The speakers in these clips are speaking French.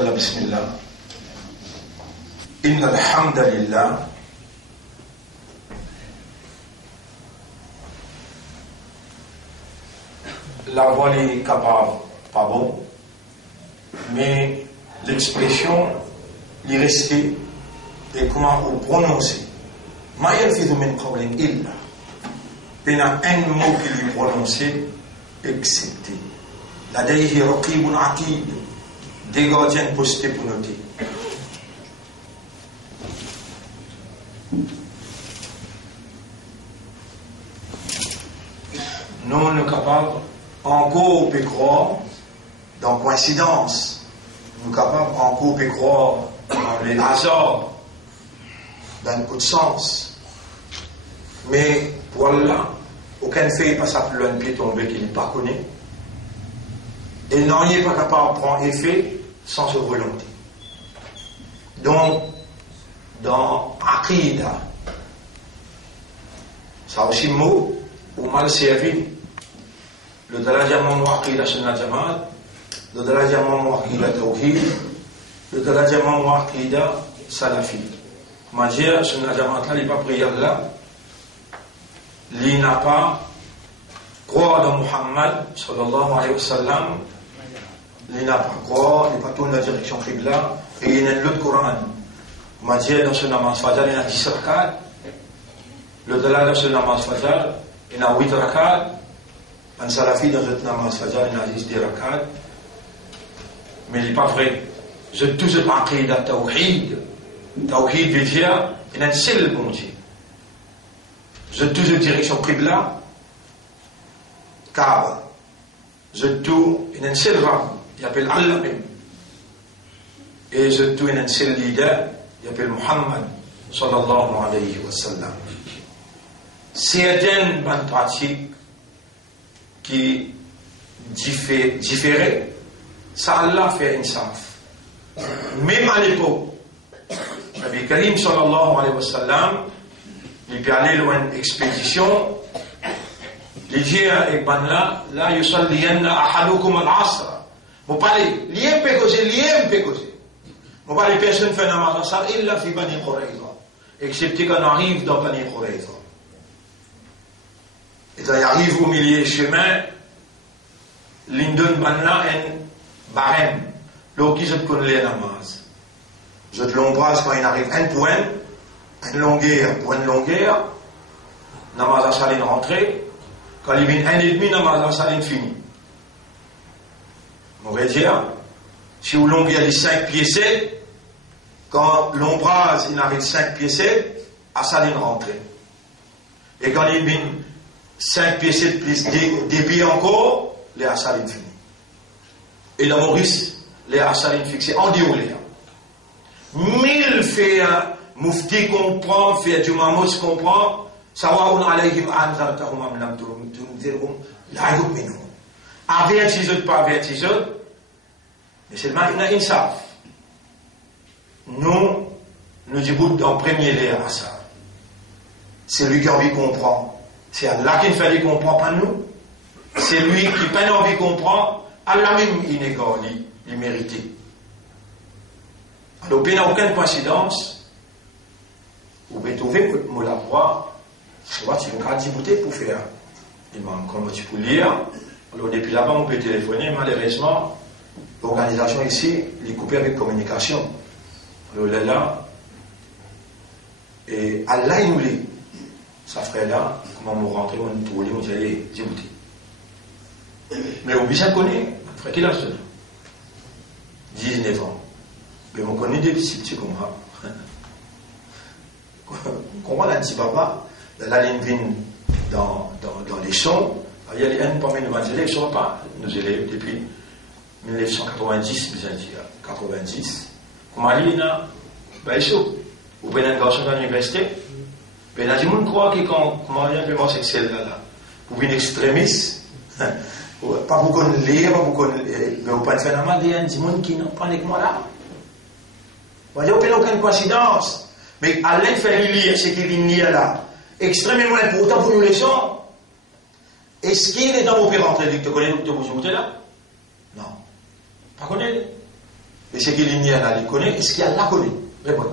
يلا بسم الله. إن الحمد لله la voix est capable, pas bon, mais l'expression, l'y rester et comment on prononce. Ma yalfidu min qawlin illa. Il y a un mot qui lui prononcé, excepté. Ladayhi raqibun atid. Des gardiens postés pour noter. Nous sommes capables, encore de croire dans la coïncidence. Nous sommes capables encore de croire dans les hasards, dans le coup de sens. Mais pour Allah, aucun fait pas ça plus loin de pied tombé qu'il n'est pas connu. Et n'en est pas capable de prendre effet sans sa volonté. Donc, dans Aqidah, ça aussi mot ou mal servi. Le Dalajamon Aqidah Sunnah Jamaat, le Dalajamon Aqidah Tawhid, le Dalajamon Aqidah Salafi. Majia Sunnah Jamaat là, il n'est pas prié là. Il n'a pas croire dans Muhammad sallallahu alayhi wa sallam. Il n'a pas croire, il n'a pas tourné dans la direction Qibla, et il y a l'autre Coran. Majia dans ce namaz Fajr, il y a 10 rakats. Le Dalal dans ce namaz Fajr, il y a 8 rakats. Un Salafi dans ce namaz Fajr, il y a 10 rakats. Mais il n'est pas vrai. Je tout ce Aqidah Tawhid. Tawhid veut dire, il y a un seul bon Dieu. Je tout cette direction Qibla, Kaaba. Je tout une seule femme, il appelle Allah même. Et je tout une seule leader, il appelle Muhammad sallallahu alayhi wa sallam. Certaines bonnes pratiques qui différaient, ça Allah fait insaf. Même à l'époque, Nabi Karim sallallahu alayhi wa sallam, il peut aller loin d'expédition. Il dit à Ibn la yusalliyanna ahadukum al-asra. Vous parlez, l'iem peut causer. Vous parlez, personne fait namaz asar, illa fi Bani Qurayza. Excepté qu'on arrive dans Bani Qurayza. Et quand il arrive au milieu du chemin, l'indon banna un barème. L'eau qui se connaît les namaz. Je te l'embrasse quand il arrive un point. Une longueur pour une longueur, namaz as-saline rentrée, quand il vient 1,5, namaz as-saline fini. On va dire, si vous longueur de 5 pieds 7, quand l'ombrage il arrive 5 pieds 7, as-saline rentrée. Et quand il vient 5 pieds 7 plus des pieds encore, les as-saline fini. Et dans Maurice, les as-saline fixés en diolé. 1000 fait Mufti comprend, fait du Mamos comprend, Sawaun alayhim anzartahum am lam tunzirhum la yu'minun. Avertis eux, pas avertis eux, mais seulement il y a une savent. Nous disons en premier lieu à ça. C'est lui qui a envie de comprendre. C'est Allah qui fait lui comprendre, pas nous. C'est lui qui n'a pas envie de comprendre, Allah même il n'est pas, il mérite. Alors, il n'y a aucune coïncidence. Vous pouvez trouver mon lavoir, je vois si vous avez 10 bouteilles pour faire. Il manque comme tu peux lire. Alors, depuis là-bas, on peut téléphoner. Malheureusement, l'organisation ici, elle est coupée avec communication. Alors, elle est là. Et Allah, il nous lit. Ça ferait là, comment nous rentrer, on nous trouve, on dit, 10 bouteilles. Mais on bien connaît, on ferait qu'il a cela. 19 ans. Mais on connaît des petits comme ça. Comment on a dit papa, la ligne vient dans les sons, il y a les uns parmi nos élèves qui ne sont pas nos élèves depuis 1990, 90. Comment il y a ben chaud. Ou bien un garçon à l'université, ben il y a des gens qui croient que comment il y a un homosexuel là. Ou bien extrémiste, pas beaucoup de lire, pas beaucoup de. Mais vous pas de phénomène, il y a des gens qui n'ont pas avec moi là. Vous voyez, il n'y a aucune coïncidence. Mais Allah fait lire ce qu'il y a là. Extrêmement important pour nous les gens. Est-ce qu'il est dans vos pères rentrés? Tu connais le docteur là? Non. Pas connaître. Et ce qu'il y a là, il connaît, est-ce qu'il y a là connaît? Répondez.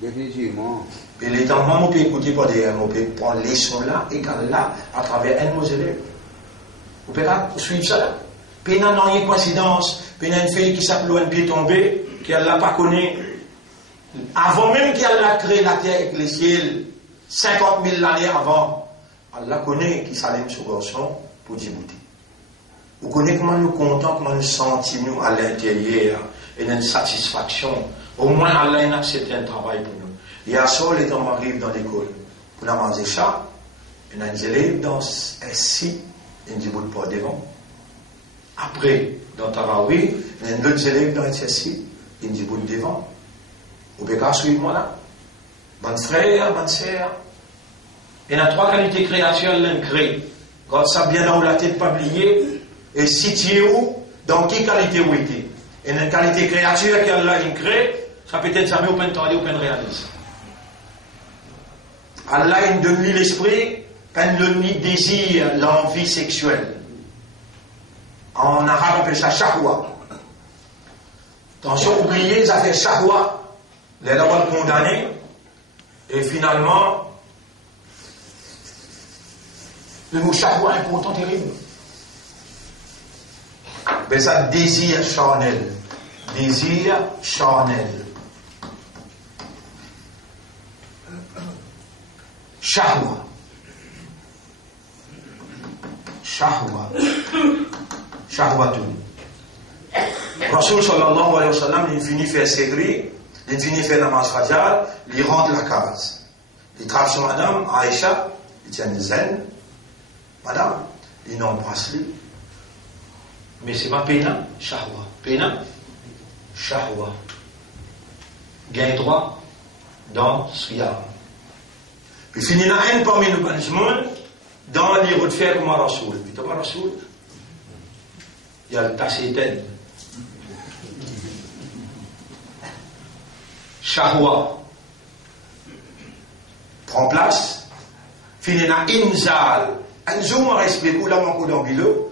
Définitivement. Et les temps, on peut écouter par des on peut prendre les sons là, et quand là, à travers un de nos élèves. Vous pouvez suivre ça là. Puis il y a une coïncidence, puis il y a une fille qui s'appelle un pied tombé, qui elle l'a pas connu. Avant même qu'elle a créé la terre et les ciels, 50 000 années avant, elle la connaît qui s'allume sur garçon pour Djibouti. Vous connaissez comment nous comptons, comment nous sentons nous à l'intérieur, et une satisfaction. Au moins, Allah a accepté un travail pour nous. Et à ça, les temps arrivent dans l'école. Pour la manger ça, il y a des élèves dans SI, ils ne disent pas devant. Après, dans Tarawi, il y a d'autres élèves dans SI, ils ne disent pas devant. Vous pouvez pas suivre moi là? Bonne frère, bonne sœur. Il y a 3 qualités créatures, l'un crée. Quand ça bien dans la tête, pas oublier. Et situé où? Dans quelle qualité où était? Et une qualité créature qu'Allah crée, ça peut être jamais au point de temps, au point de réaliser. Allah il donne l'esprit, quand il donne le désir, l'envie sexuelle. En arabe, on appelle ça shahwa. Attention, oubliez, ça fait shahwa. Les d'abord condamnés, et finalement, le mot shahwa est important, terrible. Mais ça, désir charnel. Désir charnel. Shahwa. Shahwa. Shahwatun. Rasul sallallahu alayhi wa sallam, il finit faire ségri, il finit faire namaz fajr, il rentre la case. Il trappe sur madame, Aïcha, il tient une zen. Madame, il n'embrasse lui. Mais c'est pas pénal, shahwa. Pénal, shahwa. Gain droit dans Siyam. Puis finit la haine parmi nous, dans les routes de fer comme Rasoul. Puis t'as pas Rasoul? Il y a le tasséten. Shahwa. Prend place. Finit la inzal. Anzoum a expliqué là mon coup d'ambilo.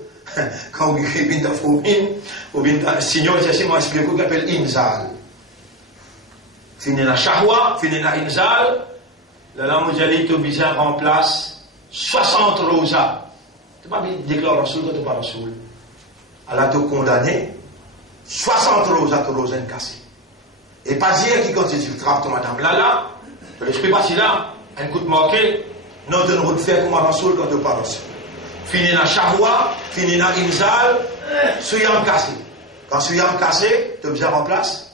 Quand vous écrivez dans Foubine, ou bien signor, c'est moi expliqué qu'on appelle inzal. Fini la shahwa, fini la inzal, la langue jalite obligée remplace 60 rosas. Tu n'as pas déclaré Rasoul quand tu n'es pas Rasoul. Elle a été condamné 60 rosas, tu rosas cassé. Et pas dire qui constitue le travail de madame là, l'esprit pas si là, un coup de manqué, non, tu ne faire comme Rasoul quand tu n'es pas Rasoul. Fini la shahwa, fini la inzal, souyam cassé. Quand souyam cassé, tu obligé remplace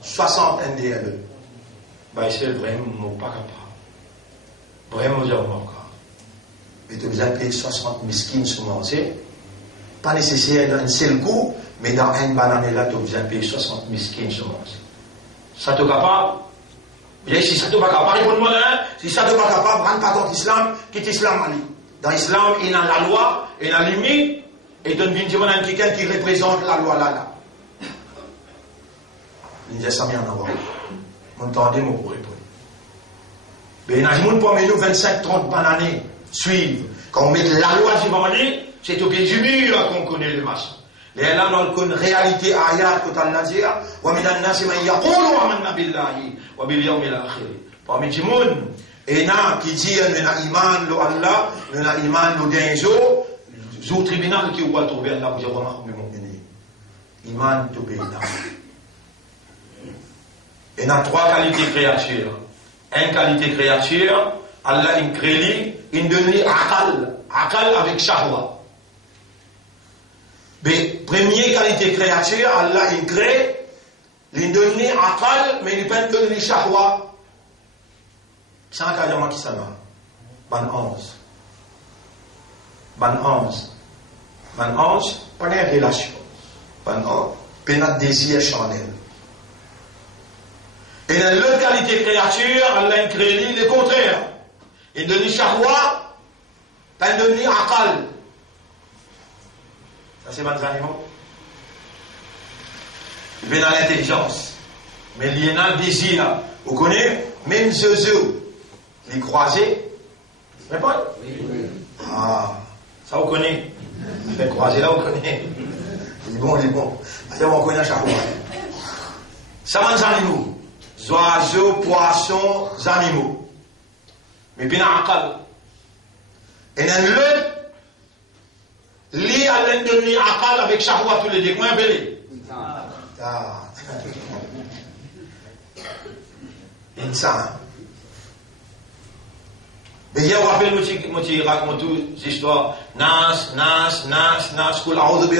60 NDLE. Ben, c'est vraiment pas capable. Vraiment, j'ai encore. Mais tu as payé 60 miskines sur manger. Pas nécessaire dans un seul coup, mais dans une banane là, tu as payé 60 miskines sur manger. Ça te capable? Bien, si ça te pas capable, réponds-moi là, si ça te pas capable, rentre pas contre l'islam, quitte l'islam Ali. Dans l'islam, il y a la loi, il y a la limite, et donne bien quelqu'un qui représente la loi là. Il dit ça, mais en avoir. Vous entendez mon pour répondre. Mais il y a des gens parmi nous, 25-30 bananes, suivent. Quand on met la loi du vendredi, c'est au pied du mur qu'on connaît le maçon. Et là, on a une réalité ayat, quand on a dit, wa minan nasi man yaqulu amanna billahi wa bil yawmil akhir. Parmi les gens, et là, qui dit, nous avons iman, lo Allah, nous avons iman, lo dernier jour, jour tribunal qui va trouver là, pour dire, mais mon béni. Iman, tout pays là. Et il y a 3 qualités créatures. Une qualité créature, Allah il crée, il donne akal. Akal avec shahwa. Mais première qualité créature, Allah il crée, il donne akal, mais il ne donne pas shahwa. C'est un cas de qui ça va. Ban 11. Ban 11. Ban 11, pas de relation. Ban 11, pénal désir charnel. Et dans l'autre qualité créature, Allah a créé le contraire. Il donne shahwa, il donne akal. Ça c'est votre animaux. Il vient dans l'intelligence. Mais il y a un désir. Vous connaissez, même Zozo, les croisés. Répondez? Oui. Ah, ça vous connaissez. Les croisés là, vous connaissez. Il est bon. On connaît chaque fois. Ça mange animaux. Oiseaux, poissons, animaux. Mais bien akal. Et dans l'autre, lui à l'endemie akal avec chaque fois tous les deux. Comment appelé? Insan. Mais hier, on rappelle, je raconte toute l'histoire. Nas, kul a'udhu bi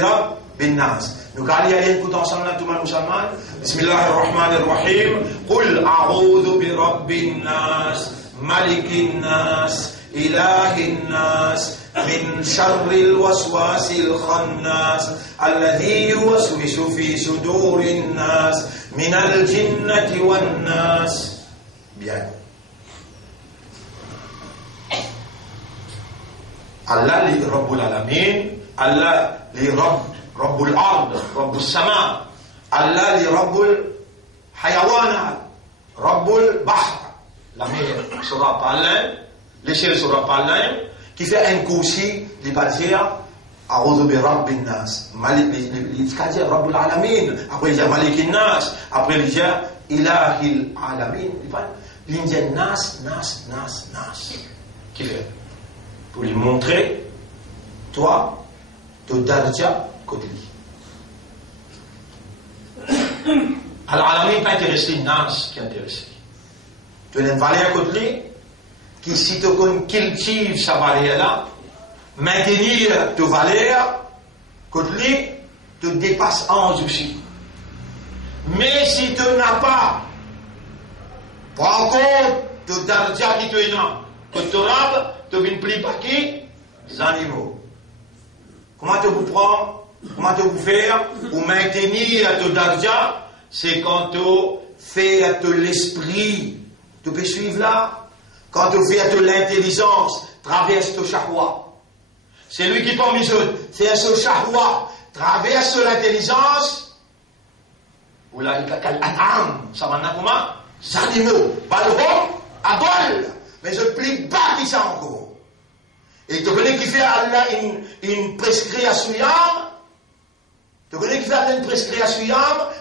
bin nas. Nous allons aller écouter ensemble tout le monde musulman. Bismillahirrahmanirrahim. Qul a'udhu bi rabbin nas, malikin nas, ilahin nas, min sharril waswasil khannas, alladhi yuwaswisu fi sudurin nas, min al-jinnati wan nas. Bien. Allah li Rabbul Alamin, Allah li Rabbul Ard, Rabbul Sama, Allah li Rabbul Hayawanat, Rabbul Bahr, la mer sera pas l'un, les ciels sera pas l'un, qui fait un coup aussi, il va dire, A'udhu bi Rabbin Nas, il va dire Rabbul Alamin, après il dit Malikin Nas, après il dit Ilahil Alamin, il dit Nas, qui fait pour lui montrer, toi, ton darja côté lui. Alors, Alamin pas intéressé, Nas qui est intéressé. Tu as une valeur côté lui, qui, si tu cultives sa valeur là, maintenir ta valeur côté lui, te dépasse en aussi. Mais si tu n'as pas, en compte, ton darja qui te est là, que tu auras, tu viens plus par qui? Les animaux. Comment tu vous prends? Comment tu vous faire? Ou maintenir ton darja? C'est quand tu fais de l'esprit. Tu peux suivre là? Quand tu fais de l'intelligence, traverse ton shahwa. C'est lui qui parmi les autres. Fais ce shahwa, traverse l'intelligence. Ou là, il y a quel anam? Ça va comment? Les animaux. Balhom, adol. Mais je ne plie pas qui ça encore. Et tu connais qui fait Allah une prescription, tu connais qui fait une prescription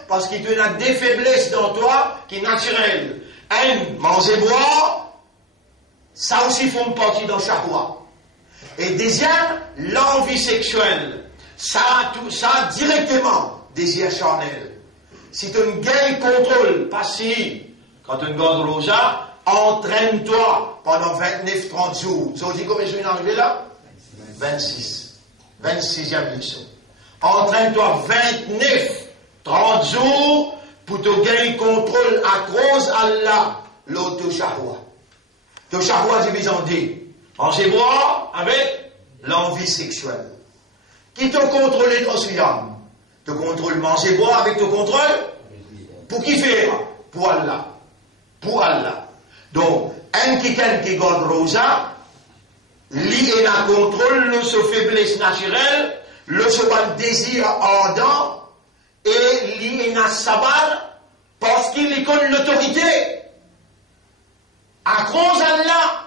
parce qu'il te a des faiblesses dans toi qui sont naturelles. Un, manger, boire, ça aussi font partie dans chaque roi. Et deuxième, l'envie sexuelle. Ça directement, désir charnel. Si tu ne gagnes contrôle, pas si, quand tu ne gardes rosa, entraîne-toi pendant 29-30 jours. Ça dit combien de jours en anglais là? 26. 26e leçon. Entraîne-toi 29-30 jours pour te gagner contrôle à cause Allah, l'auto-shahwa. L'auto-shahwa divise en deux. Manger boire avec l'envie sexuelle. Qui te contrôle ton suyam? Te contrôle manger boire avec ton contrôle? Pour qui faire? Pour Allah. Pour Allah. Donc, un qui garde rosa, lui il a contrôle de sa faiblesse naturelle, le son désir ardent, et lui il a sabar parce qu'il connaît l'autorité. À cause d'Allah.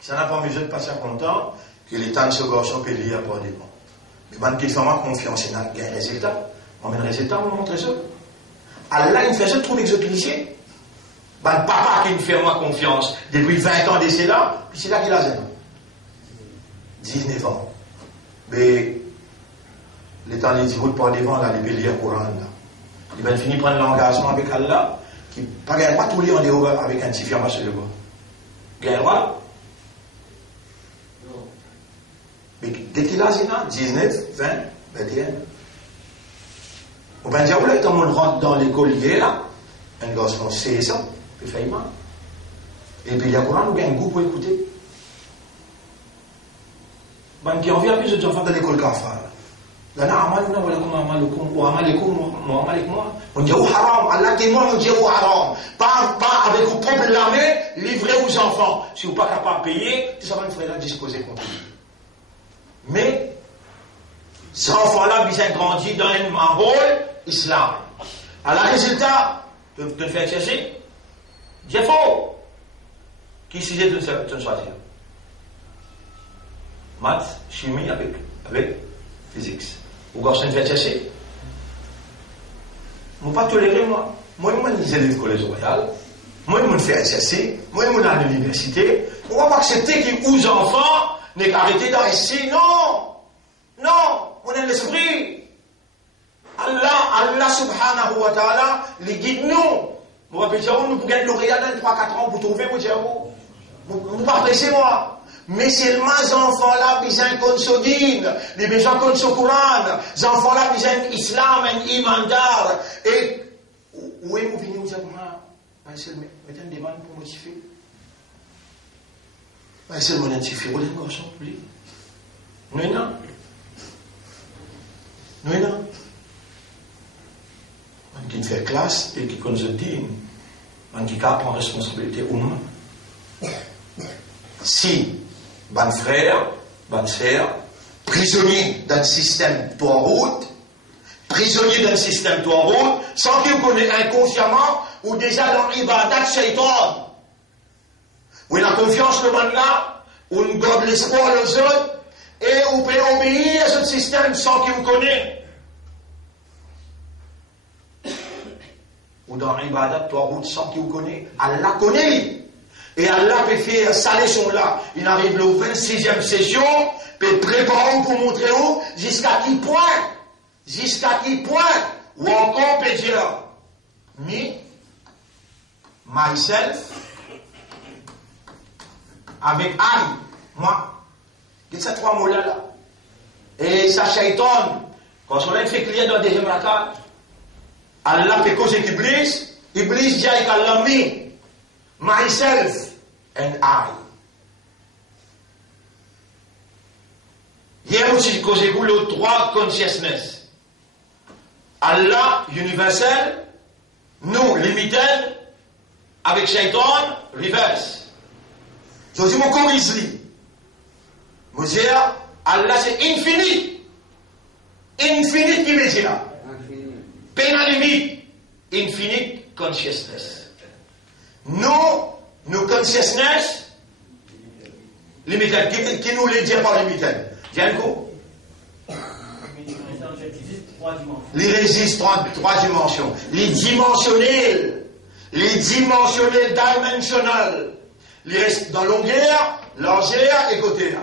Ça n'a pas besoin de passer content que les temps de ce garçon peut lire pour des bons. Mais quand il fait confiance, il y a un résultat. On met un résultat, on montre ça. Allah, il fait ça trop exotisé. Ben, papa qui me fait moi confiance depuis 20 ans d'essai là, puis c'est là qu'il a 19 ans. Mais, les temps les routes par devant, là, les béliers courant, là. Il va finir prendre l'engagement avec Allah, qui ne regarde pas tous les en dehors avec un petit firme sur le bas. Regarde, voilà. Mais dès qu'il a 19, 20, 21. On va dire, quand on rentre dans l'école hier, là, un garçon sait ça, puis fait mal. Et puis il y a courant, on a un goût pour écouter. Ben, qui envie à plus de enfants de l'école kafar. Là, on dit, oh haram, Allah qui est moi, on dit, oh haram. Pas avec vos propres l'armée, livrez aux enfants. Si vous n'êtes pas capable de payer, tout ça va nous faire disposer contre lui. Mais, ces enfants-là, ils ont grandi dans un rôle islam. Alors, résultat, tu te fais chercher. Dieu faux. Qui sujet de choisir? maths, chimie avec physique. Vous garçons fait chercher. Je ne vais pas tolérer, moi. Moi, je suis élève collège royal. Moi, je fais SSC. Moi, je suis à l'université. On ne va pas accepter que les enfants n'aient qu'arrêté dans SC. Non! Non! On a l'esprit. Allah subhanahu wa ta'ala, les guide nous. Vous rappelez, nous pouvons gagner lauréat dans 3-4 ans pour trouver, vous dire, vous ne pas presser, moi. Mais seulement les enfants-là, ils ont qu'on se dîne, les besoins qu'on se Coran, les enfants-là, ils ont l'islam, un imandar. Et, où est-ce que vous venez vous dire, mettez une demande pour modifier? C'est le moment de modifier, vous êtes garçon, oui. Non. On qui fait classe et qui connaît le dîne, on qui prend responsabilité ou non. Si, bon frère, bonne sœur, prisonnier d'un système trois routes, sans qu'il connaisse inconsciemment ou déjà dans l'ibadat shaitan. Où il a confiance le monde-là, où il garde l'espoir aux autres, et où il peut obéir à ce système sans qu'il connaisse. Ou dans l'ibadat trois routes sans qu'il connaisse. Allah connaît. Et Allah peut faire sa leçon là. Il arrive au 26e session, peut préparer pour montrer où, jusqu'à qui point, ou encore peut dire, me, myself, avec I, moi. Il y a ces trois mots-là. Là. Et ça shaitan, quand on a fait client dans des rakat, Allah peut causer Iblis dit avec Allah, me, myself and I. Hier aussi, causé vous le trois consciousness. Allah, universel, nous, limited, avec Shaitan, reverse. Je dis mon corps ici. Vous dire, Allah c'est infini. Infinite immédiat. Pénalimite. Infinite consciousness. Nous consciousness, limited. Qui nous les dit par limited? Dianko? Les résistent trois dimensions. Les dimensionnels, dimensionnel. Les restent dans longueur, largeur et côté.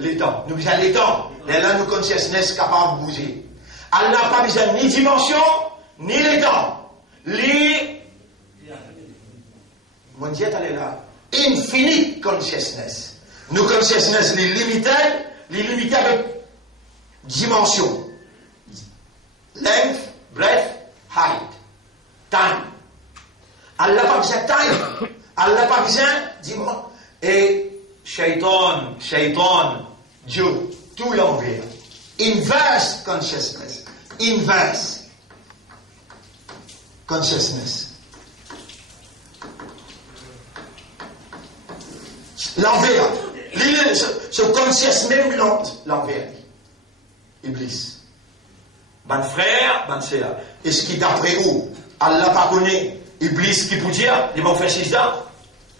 Les temps. Nous besoin les temps. Et là, nous consciousness capable de bouger. Elle n'a pas besoin ni dimension, ni les temps. Mon Dieu, elle est là. Infinite consciousness. Nous consciousness, les limités avec dimension. Length, breadth, height. Time. Elle n'a pas besoin de time. Elle n'a pas besoin de dimension. Et Shaitan, Dieu, tout l'envers. Inverse consciousness. L'envers. Ce conscience même l'envers. Iblis. Ban frère, ban sœur. Est-ce qu'il d'après où Allah pas connaît Iblis qui peut dire, il va faire 6 ans?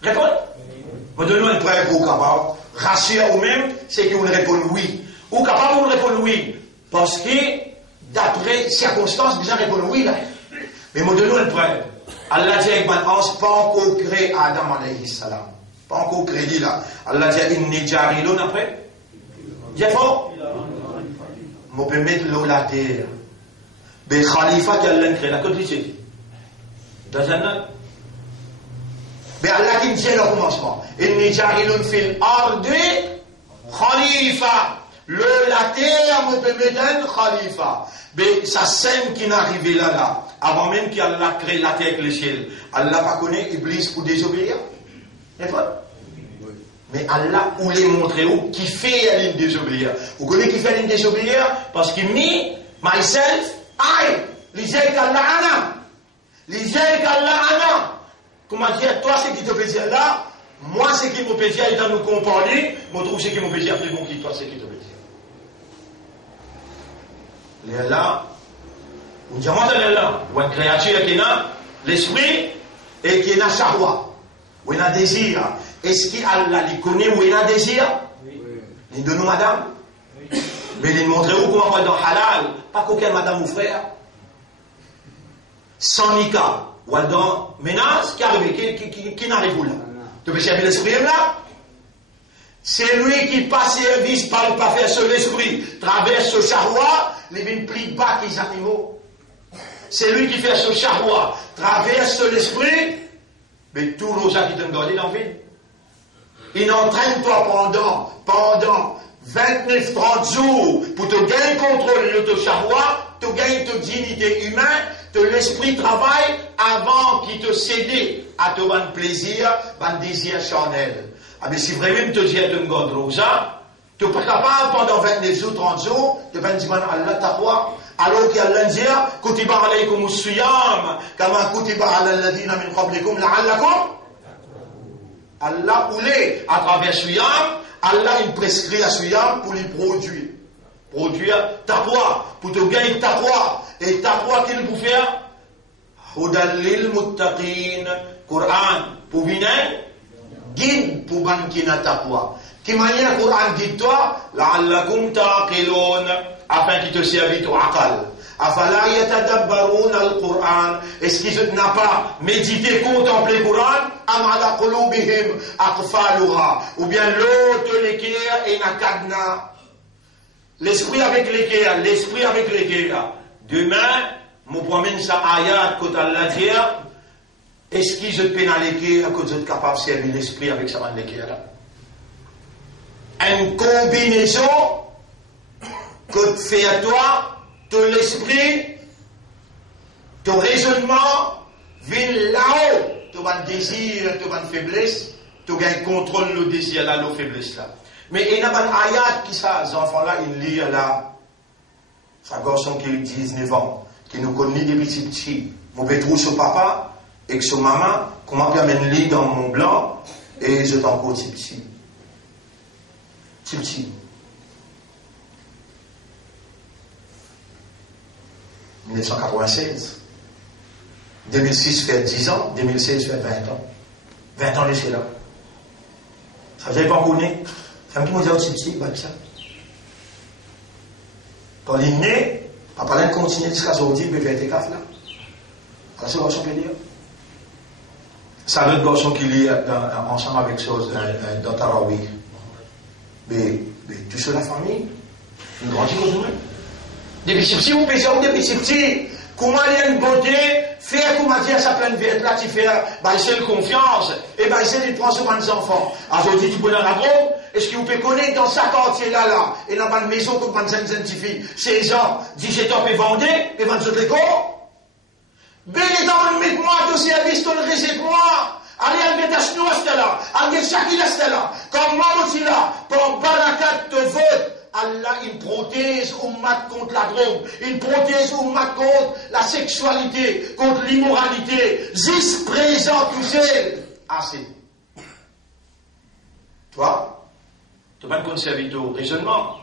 Réponds. Vous donnez une preuve pour capable. Rassure ou même, c'est qu'il répond oui. Ou capable de répondre oui. Parce que, d'après circonstances, bien répondre oui là. Mais vous donnez une preuve. Allah dit avec Anse, pas encore créé Adam alayhi salam. Pas encore créé là. Allah dit inni jarilun après. J'ai fort. Je peux mettre l'eau la terre. Mais Khalifa qui Allah crée la quantité. Dans un mais Allah qui dit le commencement. Inni jarilun fil ardi Khalifa. La terre me peut mettre un Khalifa. Mais sa scène qui n'arrivait là, avant même qu'Allah crée la terre avec le ciel, Allah pas connaît Iblis pour désobéir. C'est vrai? Mais Allah ou les montrer où qui fait une désobéir. Vous connaissez qui fait une désobéir? Parce que me, myself, I, lisez qu'Allah ana. Lisez qu'Allah ana. Comment dire, toi c'est qui te fait dire là, moi c'est qui me fait dire, il doit nous comparer, moi trouve c'est qui me fait dire, plus bon qui toi c'est qui te fait dire. Les là, on dit à là, ou une créature qui a l'esprit et qui a shahwa, ou un désir. est-ce qu'Allah les connaît où il a désir? Oui. Il donne madame? Oui. Mais il montre où comment on va dans halal, pas qu'aucun madame ou frère. Sans nika, ou dans ménage, qui arrive, qui n'arrive où là? Tu peux servir l'esprit là? C'est lui qui passe service par le pas faire sur l'esprit, traverse ce charroi, les vins plis bas les animaux. C'est lui qui fait ce charroi, traverse l'esprit, mais tous les gens qui t'ont gardé dans la ville. Il entraîne toi pendant 29-30 jours pour te gagner le contrôle de ton charroi, te gagner ta dignité humaine, te l'esprit travaille avant qu'il te cède à ton bon plaisir, bon désir charnel. Ah mais si vraiment tu dis à ton garde ça, tu n'es pas capable pendant 29 jours, 30 jours, de faire dire Allah taqwa, alors qu'Allah dit kutiba alaykum as-siyam kama kutiba ala alladhina min qablikum la'allakum. Allah voulait à travers siyam, Allah il prescrit à siyam pour les produire taqwa, pour te gagner taqwa. Et taqwa qu'il vous fait hudal lil muttaqin, Coran pour venir guide pour bankina taqwa. Qui manière Coran dit toi la'allakum taqilun, afin qu'il te serve au aqal. Afala yatadabbarun al-Qur'an, est-ce qu'ils n'ont pas médité, contemplé le Coran? Am ala qulubihim aqfaluha, ou bien l'autre l'équerre et nakadna. L'esprit avec l'équerre, l'esprit avec l'équerre. Demain, je promène ça ayat quand Allah dit, est-ce qu'ils ont pénal l'équerre, que vous êtes capable de servir l'esprit avec ça l'équerre? Une combinaison que tu fais à toi, ton esprit, ton raisonnement, vient là-haut, ton désir, ton faiblesse, tu gagnes contrôle le désir là, la faiblesse là. Mais il y a un ayat qui ça, ces enfants-là, ils lisent là, sa garçon qui a 19 ans, qui nous connaît des petits, mon pétrou son papa, et que son maman, comment peut amener lit dans mon blanc, et je t'en compte petit. Petit. 1996. 2006 fait 10 ans, 2016 fait 20 ans. 20 ans de chez là. Ça vous avez pas connu? Ça me dit, moi, j'ai petit, bah, ça. Quand il est né, papa l'a continué jusqu'à aujourd'hui, mais il était caf là. Quand c'est garçon qui dit. C'est un autre garçon qui lit ensemble avec chose dans Tarawih. Mais tout sur la famille, une grande chose humaine. Depuis petit, vous pensez, depuis petit, comment il y a une beauté, faire, comment dire, ça pleine vie, là, tu fais, c'est confiance, et il prend soin des enfants. Aujourd'hui, tu peux dans la drogue, est-ce que vous pouvez connaître dans ce quartier-là, et dans une maison, comme on s'identifie, 16 ans, 17 ans, et vendez, et vendez sur les corps? Ben, les gens, mettez-moi, de service, ton recette-moi. Allez, allez, t'as-nous, c'est là. Allez, chacun, c'est là. Comme moi, aussi là, pour barakat te vote, Allah, il protège Ummat contre la drogue, il protège Ummat contre la sexualité, contre l'immoralité, jusqu'à présent, tout seul. Assez. Toi, tu vas conserver ton raisonnement,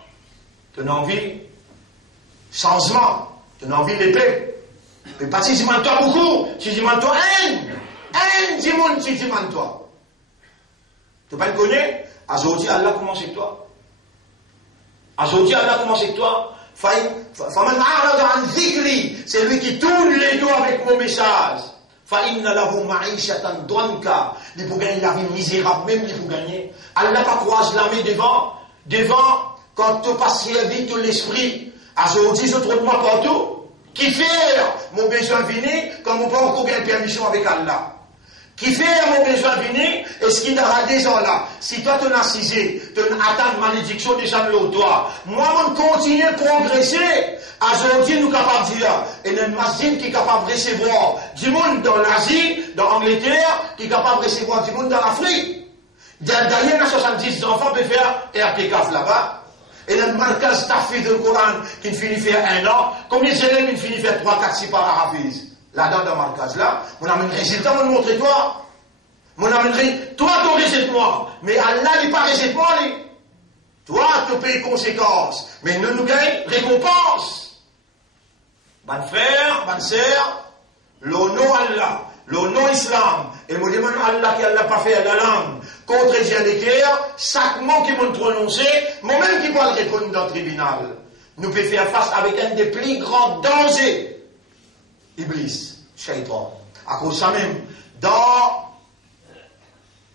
ton envie, changement, ton envie d'épée. Mais pas si tu m'en toi beaucoup, si tu m'en toi haine du monde si tu m'en toi. Tu pas le connaître? Aujourd'hui, Allah commence avec toi. Aujourd'hui, Allah commence avec toi. C'est lui qui tourne les dos avec mon message. Il peut gagner la vie misérable, même il peut gagner. Allah pas croise la main devant, quand tu passes vite l'esprit. Aujourd'hui, je trouve moi partout. Qui fait mon besoin venir quand on pas encore une permission avec Allah. Qui fait mon besoin venir, est-ce qu'il y aura des gens là? Si toi tu as cisé, tu attends malédiction des gens de toi. Moi, on continue à progresser. Aujourd'hui, nous sommes capables de dire, il y a une machine qui est capable de recevoir du monde dans l'Asie, dans l'Angleterre, qui est capable de recevoir du monde dans l'Afrique. D'ailleurs, dans 70 enfants peuvent faire RTCAF là-bas. Et le marquage tafid du Coran qui finit faire 1 an, combien d'élèves qui finit faire 3, 4, 6 par la Hafiz? Là-dedans, dans le marquage là, on a un résultat, on montre toi. On a toi, ton résultat, mais Allah n'est pas résultat, lui. Toi, tu payes conséquences, mais nous nous gagnons récompense. Bonne frère, bonne sœur, l'honneur Allah, le non-islam, et me demande Allah qui n'a pas fait la langue, contre les guerres, chaque mot qui m'a prononcé, moi-même qui parle répondre dans le tribunal, nous pouvons faire face avec un des plus grands dangers. Iblis, Shaitan. À cause de ça même, dans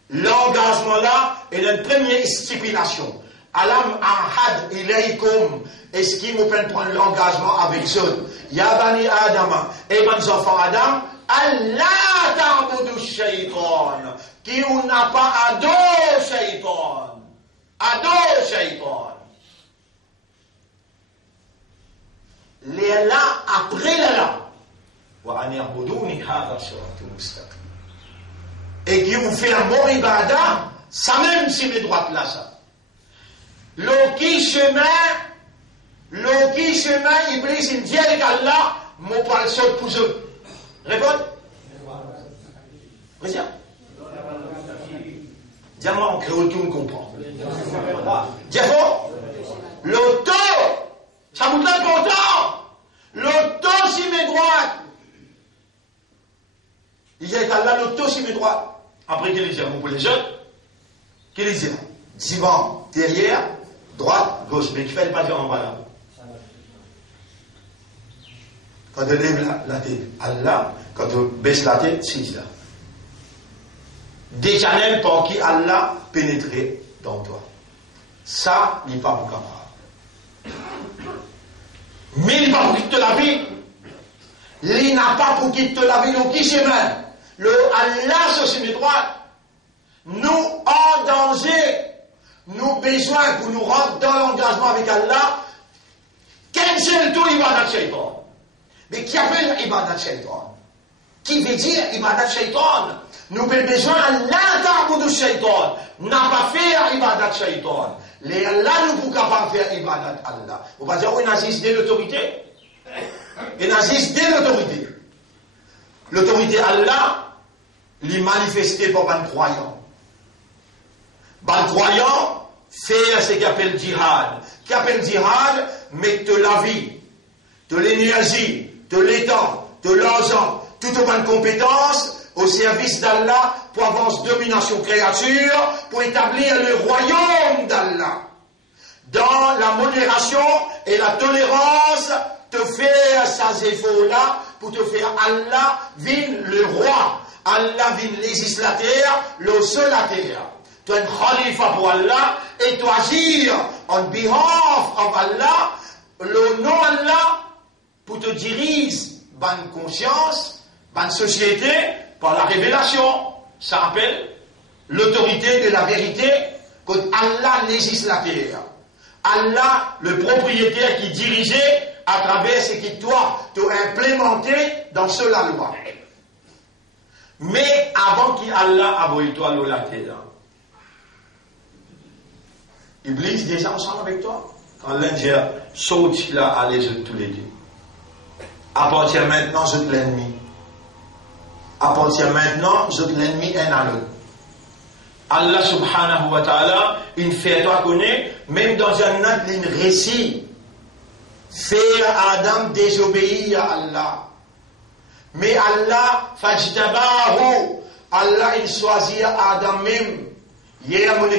l'engagement là, il y a une première stipulation. Alam ahad ilaykum. Est-ce qu'il me peut prendre l'engagement avec eux? Ya bani Adama, et mes enfants Adam, Allah ta'budu shaitan. Qui ou n'a pas ado shaitan. Ado shaitan. Les là, après les là. Wa an ya'buduni hadha siratul mustaqim. Et qui vous fait un bon ibadah, ça même si mes droites là, ça. L'autre chemin, Iblis, il dit avec Allah, mon pas le seul pour eux. Réponds. Vas-y. Dis-moi en créole, tout le comprend. Dis-moi. L'auto, ça vous est important. L'auto, si mes droites. Il dit avec Allah, l'auto, si mes droites. Après qu'il les dit, vous pouvez les jeunes. Qu'il les dit, devant, derrière, droite, gauche, mais qui fait pas dire en bas là. Quand tu lèves la tête, Allah, quand tu baisses la tête, c'est là. Déjà même pour qui Allah pénétrer dans toi. Ça, il n'est pas pour capable. Mais il n'est pas pour quitter la vie. Il n'a pas pour quitter la vie, donc qui chemin? Le Allah sur ses droits. Nous en danger. Nous besoin pour nous rentrer dans l'engagement avec Allah. Cancel tout ibadat shaitan. Mais qui appelle ibadat shaitan? Qui veut dire ibadat shaitan? Nous avons besoin Allah ta'budu shaitan. N'a pas fait ibadat shaitan. Les Allah ne pouvons pas faire ibadat Allah. On va dire, oui, il agisse dès l'autorité. Il agisse dès l'autorité. L'autorité Allah, l'est manifestée par un croyant. Un croyant, faire ce qu'il appelle djihad. Qui appelle djihad, mettre la vie, de l'énergie, de l'état, de l'argent, toute bonne compétence au service d'Allah pour avoir domination créature, pour établir le royaume d'Allah. Dans la modération et la tolérance, te faire ces efforts-là pour te faire Allah vin le roi, Allah vin législateur, le seul à terre. Tu es un khalifa pour Allah et tu agir on behalf of Allah, le nom Allah, pour te diriger bonne conscience, bonne société, par la révélation. Ça appelle l'autorité de la vérité, que Allah législateur. Allah, le propriétaire qui dirigeait à travers ce qui toi, tu as implémenté dans la loi. Mais avant qu'Allah avoue toi la terre, Iblis déjà ensemble avec toi. Quand l'ingé saute là à les tous les deux. À partir maintenant, je te l'ennemi. À partir maintenant, je te l'ennemi un à l'autre. Allah subhanahu wa ta'ala, il fait toi connaître, même dans un autre récit, faire Adam désobéir à Allah. Mais Allah, fajtabahu, Allah il choisit Adam même. Hier m'ont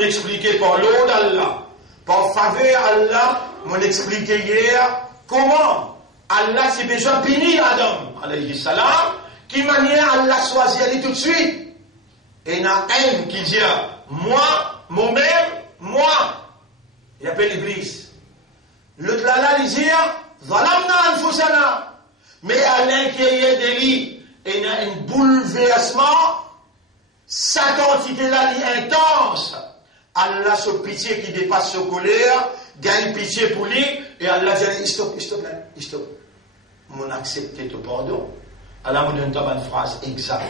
expliqué par l'eau d'Allah. Par faveur Allah, m'ont expliqué hier comment Allah s'est besoin punir Adam, alayhi salam, qui manière Allah choisit aller tout de suite. Et il y en a un qui dit, moi-même, moi. Il appelle Iblis. L'autre là, il dit, zalamna anfusana. Mais à l'intérieur de lui, il y a un bouleversement. Sa quantité là, est intense. Allah, ce pitié qui dépasse sa colère, gagne pitié pour lui, et Allah dit, stop. Mon accepter ton pardon. Allah me donne une phrase exacte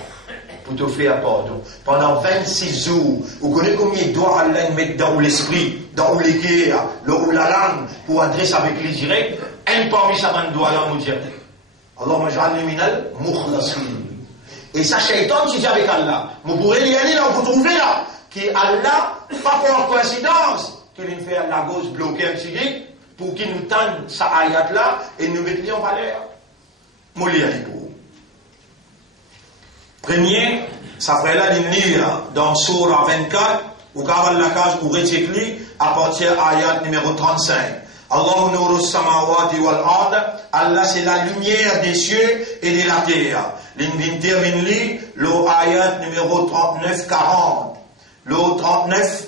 pour te faire pardon. Pendant 26 jours, vous connaissez combien de doigts Allah met dans l'esprit, dans le cœur, la langue, pour adresser avec les directs. Un parmi ces 20 doigts là, nous dit, Allahumma ja'alni minal mukhlasin. Et ça, shaitan, tu dis avec Allah. Vous pourrez y aller là, vous trouvez là, qui Allah, pas pour coïncidence, qu'il nous fait la gauche bloquer un petit peu, pour qu'il nous tende sa ayat là, et nous mette en valeur. Moi, l'y aller pour vous. Premier, ça fait là lire dans Surah 24, ou Kaval Lakaj, ou Retikli, à partir de ayat numéro 35. Allah nuru samawati wal ard, Allah c'est la lumière des cieux et de la terre. L'inventaire vinli, le ayat numéro 39-40. Le 39,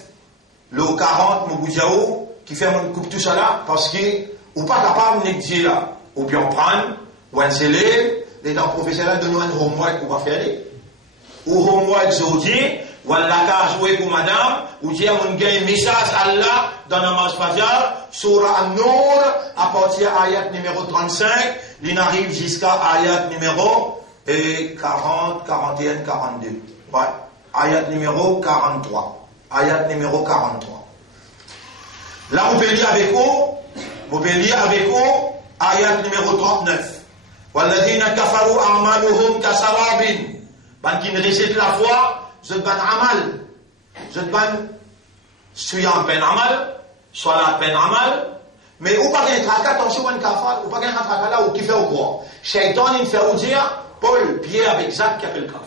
le 40, Mouboujaou, qui fait mon coupe tout ça là, parce que, ou pas capable de dire là, ou bien prendre, ou un célèbre, les dents professionnels de nous un homework pour pas faire. Ou homework aujourd'hui, ou un lacage joué pour madame, ou dire mon gain message Allah dans la marche fajar, Surah An-Nur, à partir de ayat numéro 35, il arrive jusqu'à ayat numéro 40, 41, 42. Ouais. Ayat numéro 43. Ayat numéro 43. Là, on peut lire avec vous, ayat numéro 39. Walladina kafaru a'maluhum kasarabin. Ban qui ne récite la foi, je ban amal. Je ban suis en peine amal, soit la peine amal. Mais ou pas qu'un tracat, attention, un kafar, ou pas qu'un tracat là, ou qui fait au quoi. Shaitan, il fait au dire, Paul, Pierre avec Jacques qui appelle kafar.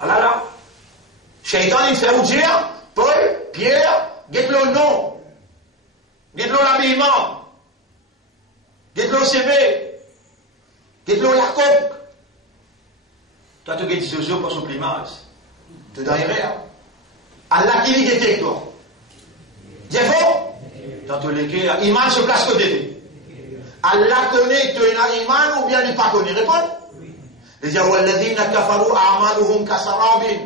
Alors là, Shaitan, il fait au dire, Paul, Pierre, get le nom, get le l'habillement. Get-le au CV, get-le la coque. Toi, tu dis ce pour son plumage. Tu dois y aller. Allah qui dit que toi. C'est faux? Dans tous les cas, Iman se place que Dieu. Allah connaît que tu as Iman ou bien il n'est pas connu. Réponds. Il dit, Walladina kafaru a'maluhum kasarabin.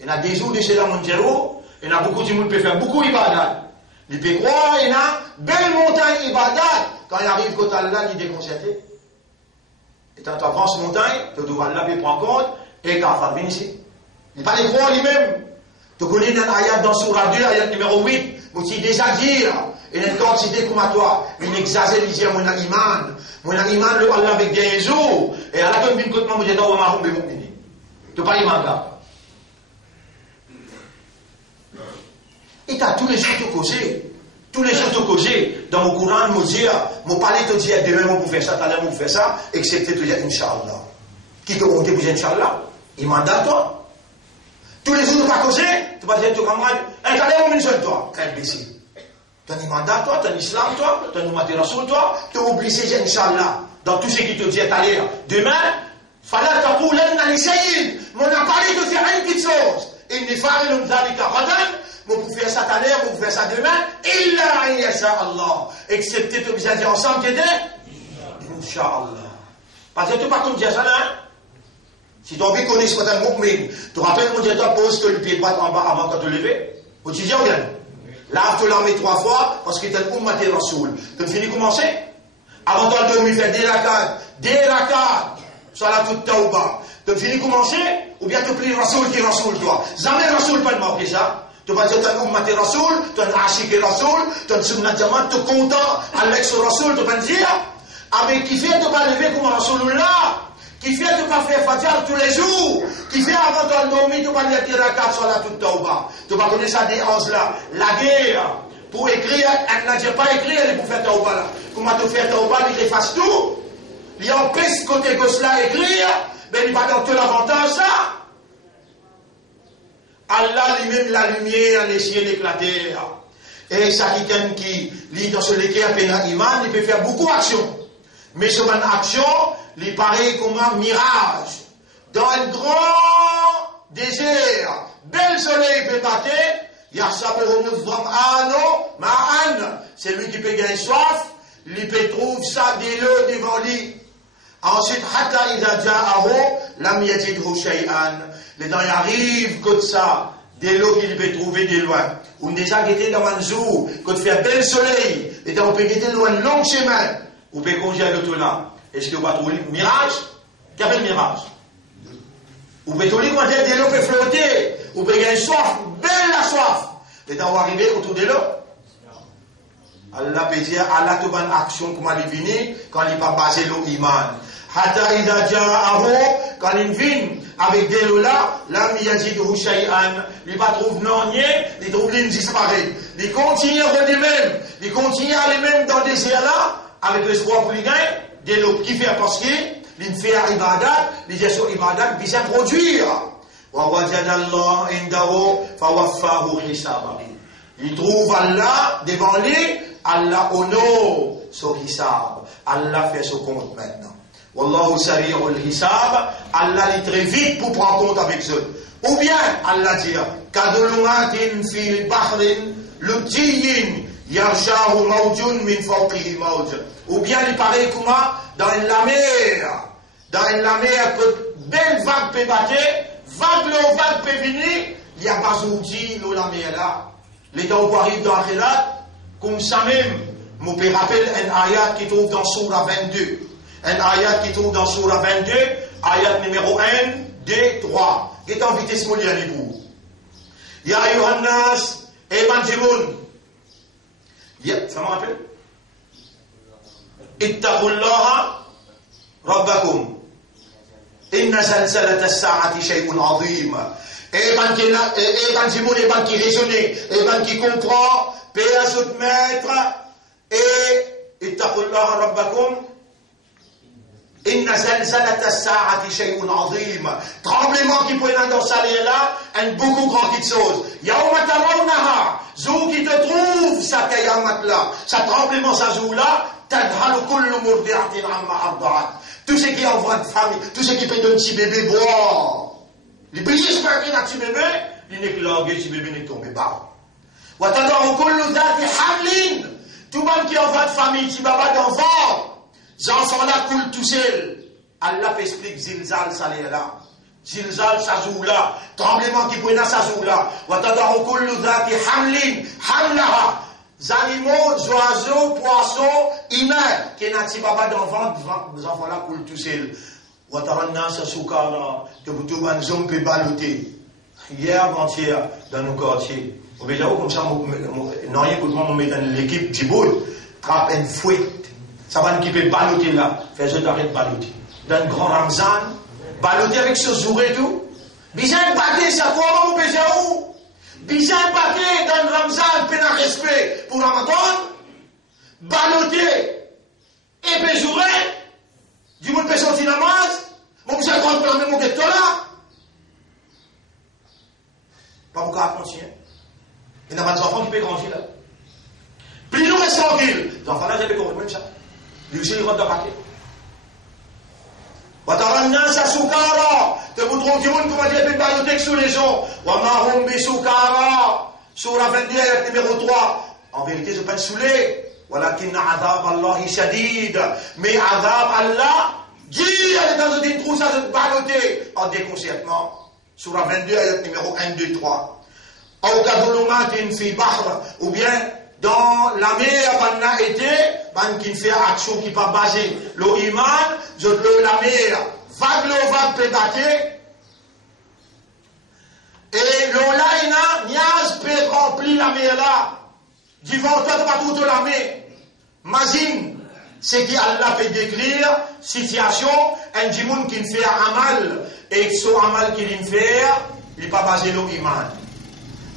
Il y a des jours de chez la Monjero, il y a beaucoup de gens qui peuvent faire beaucoup d'ibadat. Il peut croire, il y a belle montagne d'ibadat. Quand il arrive côté Allah, il est déconcerté. Et quand tu avances montagne, tu dois Allah prendre compte et quand il vient ici. Il n'est pas les croire lui-même. Tu connais dans l'ayat dans Surah 2, ayat numéro 8, où tu déjà dire, il est considéré comme à toi, il exagère, il dit, mon iman, le Allah avec des jours, et Allah comme une côte, moi, je dis, non, ma rumbe, mon mini. Tu pas iman là. Et tu as tous les jours te causer. Tous les jours te causer. Dans mon Coran, me dire, mon palais te dit, demain, on peut faire ça, tout à l'heure, on peut faire ça, excepté te dire, Inch'Allah. Qui te compte pour dire, Inch'Allah? Il mandat toi. Tous les jours, tu vas causer, tu vas dire, tu vas camarade, tout à l'heure, on me dit, toi, frère baissé. Tu as un mandat, toi, tu as un islam, toi, tu as un matériel, toi, tu as oublié, Inch'Allah, dans tout ce qui te dit tout à l'heure. Demain, fallait t'appeler, on a parlé de faire une petite chose. Il n'est pas le Mzalika Radan. Vous pouvez faire ça tout à l'heure, vous pouvez faire ça demain, illa yasha Allah. Excepté que vous allez ensemble, t'aider? Inch'Allah. Parce que tu pas comme dire ça là. Si tu as envie de connaître ce que tu as dit, tu te rappelles mon Dieu, tu poses le pied droit en bas avant de te lever? Vous te dites, bien. Là, tu l'as mis 3 fois parce que tu as le ummat et rasoul. Tu finis de commencer? Avant de dormir, faire des rakats, soit la toute tauba. Tu finis de commencer? Ou bien tu pries rasoul qui rasoul toi? Jamais rasoul pas de marquer ça. Tu vas dire, tu as un ummat et rasoul, tu as un ashik et rasoul, tu as un sunnat jamat, tu es content avec ce rasoul, tu vas dire, avec qui fait de pas lever comme rasoulullah, qui fait de pas faire fajr tous les jours, qui fait avant de dormir, tu vas dire, tu rakat sur la toute tauba. Tu vas connaître ça des 11 là. La guerre, pour écrire, elle n'a pas écrit, elle est pour faire tauba là. Comment tu fais tauba, il efface tout, il empêche côté gauche là écrire, mais il va dans tout l'avantage ça. Allah lui-même la lumière, les cieux éclatés. Et ça, quelqu'un qui lit dans ce lecteur pénal iman, il peut faire beaucoup d'actions. Mais sur une action, il paraît comme un mirage. Dans un grand désert, bel soleil peut battre, c'est lui qui peut gagner soif, il peut trouver ça de l'eau devant lui. Ensuite, hatta idha ja'ahu lam yajidhu shay'an. Les dents arrivent comme ça, de l'eau qu'il peut trouver de loin. On déjà guetté dans un jour, quand il fait un bel soleil, et donc on peut guetter loin un long chemin, on peut congeler l'auto là. Est-ce que vous va trouver le mirage? Qu'est-ce que le mirage? Vous pouvez trouver quand de l'eau peut flotter, vous pouvez gagner soif, belle la soif. Et donc on va arriver autour de l'eau. Allah peut dire, Allah te donne action comme elle est venue, quand il n'est pas basé l'eau iman. Hatta idha ja'ahu, quand il vient avec des lots là, là, il y a dit shay'an, il va trouver non, il trouve l'une disparaît. Il continue à lui-même, il continue à lui-même dans le désert là, avec l'espoir pour lui gagner, des lots qui fait parce que il fait ibadat, il dit sur ibadat, il s'est produire. Il trouve Allah devant lui, Allah honore son hisab. Allah fait son compte maintenant. Wallahu sari'ul hisab, Allah est très vite pour prendre compte avec eux. Ou bien, Allah dit, kadulumatin fil bahrin, lutiyyin, yarshahu mawjun min fawqihi mawj. Ou bien, il paraît comment? Dans la mer. Dans la mer, belle vague peut battre, vague peut venir, il n'y a pas d'outil dans la mer là. Les gens qui arrivent dans la comme ça même, je me rappelle un ayat qui trouve dans Surah 22. Un ayat qui trouve dans Surah 22, ayat numéro 1, 2, 3. Qui est en vitesse mondiale les vous. Ya Yohannas et Banjimoun. Ça me rappelle? Ittaqullaha rabbakum. Inna zalzalat as-sa'ati shay'un 'azim. Et Banjimoun et Ban qui raisonne, et Ban qui comprend, paix à ce maître, et Ittaqullaha rabbakum. Inna zalzalat as-sa'ati shay'un 'azim. Tremblement qui peut être dans sa là, un beaucoup grand quelque chose. Yawma tarawnaha, zou qui te trouve sa kayamat là, sa tremblement sa zou là, tadhalu kullu murdi'atin amma arda'at. Tout ce qui envoie de famille, tout ce qui peut donner un petit bébé boire. Les prières j'espère qu'il y a un petit bébé, il n'est que l'orgue, petit bébé n'est tombé bas. Wa tadaru kullu dhati hamlin. Tout le monde qui envoie de famille, petit baba d'enfant. Ces enfants-là coulent tout seuls. Allah explique Zilzal Saléla. Zilzal Sazoula. Tremblement qui prend Sazoula. Watadaru kullu dhati hamlin. Hamlaha. Animaux, oiseaux, poissons, humains. Qui n'a pas baba d'enfants, les enfants-là coulent tout seuls. Wataranna Sasukara. Que vous trouvez un homme peut baloter. Hier, avant-hier, dans nos quartiers. Au Béjaou, comme ça, non, écoute-moi, on met dans l'équipe Djiboul. Trappe une fouette. Ça va nous peut baloter là, faire je t'arrête de baloter. Dans le grand Ramzan, baloter avec ce jour et tout. Bizarre battre, ça quoi, mon Béjaou? Bizarre battre dans le Ramzan, peine à respect pour Ramadan. Baloter et béjourer. Du monde peut sortir la masse. Mon bizarre quand on a même mon ghetto là. Pas beaucoup à continuer. Il y a des enfants qui peuvent grandir là. Plus nous restons tranquilles. Les enfants là, j'ai pas compris ça. Lui aussi, il rentre dans le paquet. Wataranna Sasukara. Te vous trouvez du monde comment dire des balotés sous les gens. Wamahum Bisukara. Surah 22, ayat numéro 3. En vérité, je ne peux pas saouler. Walakin adab Allah shadid. Mais adab Allah, dit, elle est dans une trousse à se baloter en déconcertement. Surah 22, ayat numéro 1, 2, 3. Ou bien, dans la mer, on a été, on qui fait action qui pas basée. Le iman, je le la mer, vague peut battre. Et le laïna, niaz peut remplir la mer là. Du vent, toi, pas toute la mer. Mazine, c'est qu'Allah peut décrire situation, un djimoun qui fait un amal, et ce amal qu'il fait, il n'est pas basé le iman.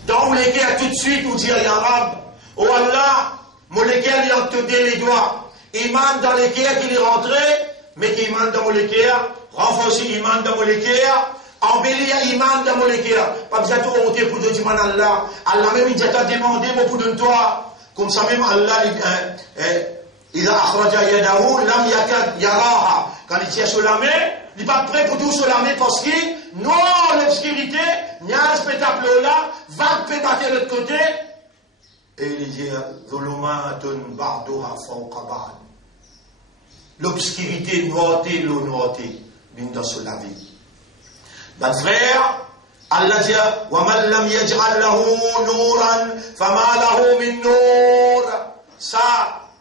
Dans les cas, tout de suite, vous dire, ya Rab, oh Allah, mon lesquels il a tendu les doigts. Iman dans les cas qu'il est rentré, mais iman dans mon lesquels, renforcer iman dans mon lesquels, embellir iman dans mon lesquels. Pas besoin de tout remonter pour dire iman Allah. Allah même, il t'a demandé, mon pour de toi. Comme ça même, Allah, il a akhraja yadahu, lam yakad yaraha. Quand il tient sur la main, il n'est pas prêt pour tout sur la main parce que, non, l'obscurité, il y a un spectacle là, va peut battre de l'autre côté. Et il dit, l'obscurité noirté, l'eau noirté, dans la vie. Ben frère, Allah dit, وَمَنْ لَمْ يَجْعَلْ لَهُ نُورًا فَمَا لَهُ مِنْ نُورٍ. Ça,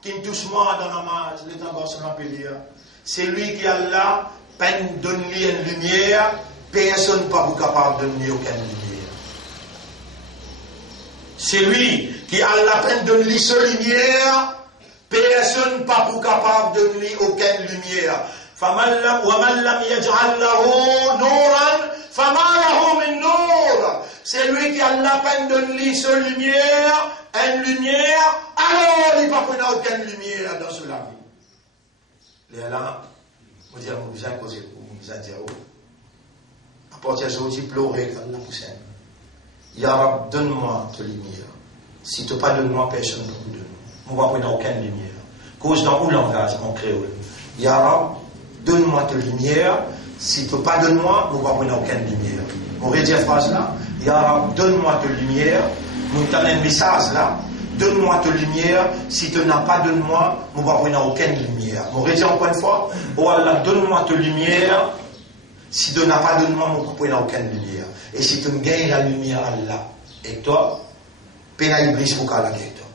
qui me touche moi dans la marge, les temps qu'on appelle, c'est lui qui Allah peine donner une lumière, personne n'est pas capable de donner aucune lumière. C'est lui qui a la peine de donner cette lumière, personne n'est pas capable de donner aucune lumière. C'est lui qui a la peine de donner cette lumière, une lumière, alors il ne peut pas prendre aucune lumière dans ce vie. Et là, Je dis, je vais causer pour vous, je vais dire, à partir d'aujourd'hui, pleurer comme la poussière. Ya Rab, donne-moi ta lumière. Si tu n'as pas donné-moi, personne ne peut vous donner. On ne va pas aucune lumière. Cause dans où langage en créole. Ya Rab, donne-moi ta lumière. Si tu n'as pas donné-moi, on ne va pas aucune lumière. On va dire la phrase là. Ya Rab, donne-moi ta lumière. Nous t'en un message là. Donne-moi ta lumière. Si tu n'as pas donné-moi, on ne va pas aucune lumière. On va dire encore une fois. Oh Allah, donne-moi ta lumière. Si tu n'as pas donné-moi, on ne va pas aucune lumière. Et si tu gagnes la lumière Allah et toi, peine Iblis pour qu'Allah gagne toi.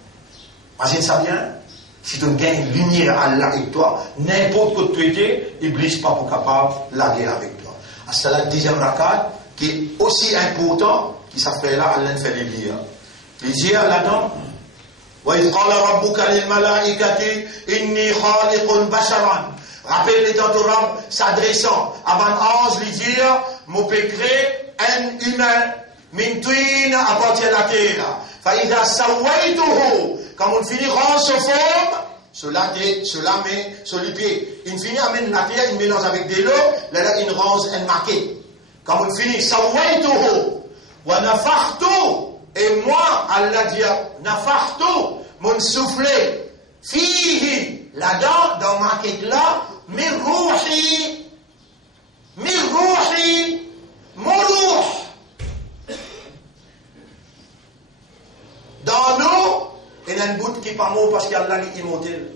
Imagine ça bien. Si tu gagnes la lumière Allah et toi, n'importe quoi tu étais, Iblis pas pour capable de la guerre avec toi. C'est la deuxième rakat qui est aussi important, qui s'appelle là, Allah fait les lire. Les dire là-dedans, وَإِذْ قَالَ رَبُّكَ لِلْمَلَائِكَةِ إِنِّي خَالِقٌ بَشَرًا. Rappelle les temps de Rab s'adressant avant ange, lui dire, mon pécré, un humain, min tuin à partir de la terre. Faïda sawaituhu, quand on finit rend se forme, cela met sur les pieds. Il finit amène la terre, il mélange avec de l'eau, là il rend un marqué. Quand on finit sawaituhu, wa nafartu, et moi, Allah dit, nafartu, mon soufflé, fihi, là-dedans, dans marqué là, min rouhi, mon roux. Dans nous, il y a un bout qui n'est pas mot parce qu'Allah est immortel.